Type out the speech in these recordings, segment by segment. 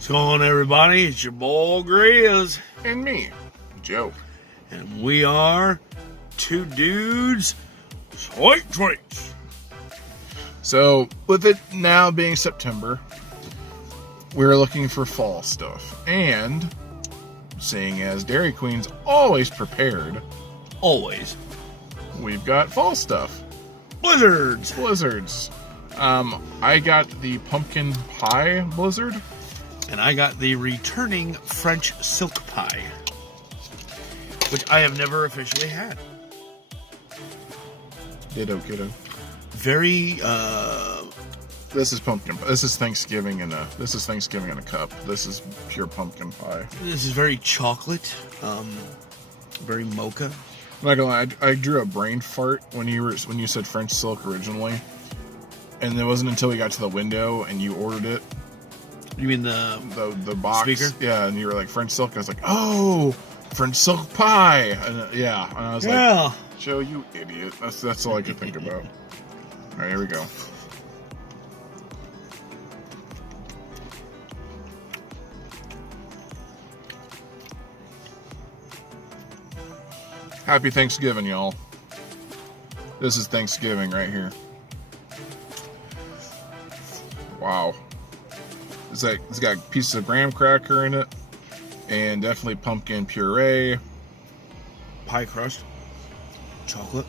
What's going on, everybody? It's your boy Grizz. And me, Joe. And we are two dudes, sweet treats. So, with it now being September, we're looking for fall stuff. And, seeing as Dairy Queen's always prepared, Always. we've got fall stuff. Blizzards. I got the pumpkin pie blizzard. And I got the returning French silk pie, which I have never officially had. Ditto. Very, This is pumpkin. This is Thanksgiving in a cup. This is pure pumpkin pie. this is very chocolate, very mocha. I'm not gonna lie, I drew a brain fart when you said French silk originally, and it wasn't until we got to the window and you ordered it. You mean the box? speaker? Yeah, and you were like French silk. I was like, oh, French silk pie. And and I was like, Joe, you idiot. That's all I could think about. All right, here we go. Happy Thanksgiving, y'all. This is Thanksgiving right here. Wow. It's got pieces of graham cracker in it, and definitely pumpkin puree. Pie crust, chocolate.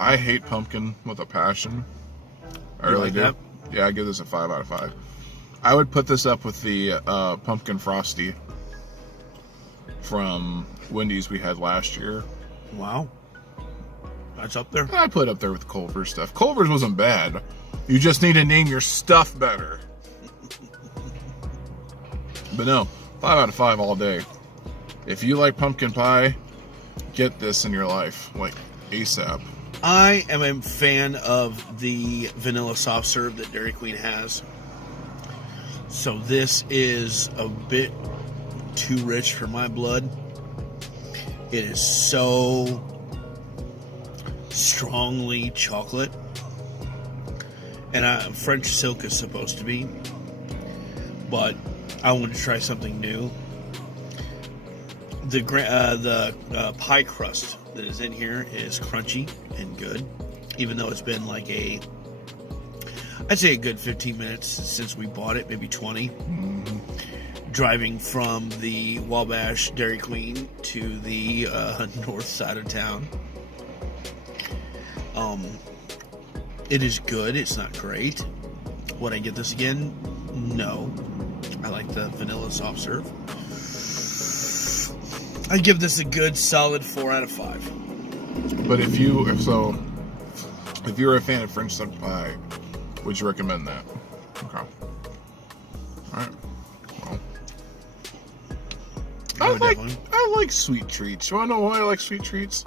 I hate pumpkin with a passion. I You really like do. that? Yeah, I give this a 5 out of 5. I would put this up with the pumpkin frosty from Wendy's we had last year. Wow. That's up there. I put it up there with Culver's stuff. Culver's wasn't bad. You just need to name your stuff better. But no, 5 out of 5 all day. If you like pumpkin pie, get this in your life, like ASAP. I am a fan of the vanilla soft serve that Dairy Queen has. So this is a bit too rich for my blood. It is so strongly chocolate. And French silk is supposed to be. But I wanted to try something new. The pie crust that is in here is crunchy and good, even though it's been like I'd say a good 15 minutes since we bought it, maybe 20. Mm-hmm. Driving from the Wabash Dairy Queen to the north side of town. It is good. It's not great. Would I get this again? No. I like the vanilla soft serve. I give this a good solid 4 out of 5. But if you're a fan of French silk pie, would you recommend that? Okay. All right. Well, I like sweet treats. You want to know why I like sweet treats?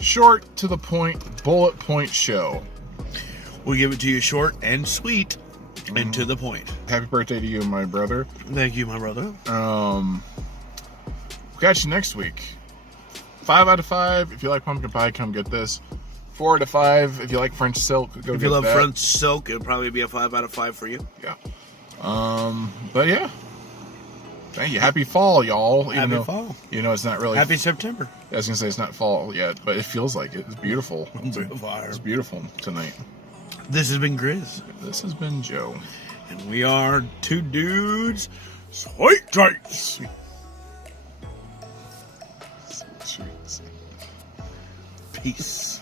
Short, to the point, bullet point show. We'll give it to you short and sweet and to the point. Happy birthday to you, my brother. Thank you, my brother. We'll catch you next week. 5 out of 5. If you like pumpkin pie, come get this. 4 out of 5. If you like French silk, go get that. If you love French silk, it'll probably be a 5 out of 5 for you. Yeah. But yeah. Thank you. Happy fall, y'all. Happy fall. You know, it's not really... Happy September. I was going to say it's not fall yet, but it feels like it. It's beautiful. It's beautiful tonight. This has been Grizz. This has been Joe. And we are two dudes, sweet treats. Peace.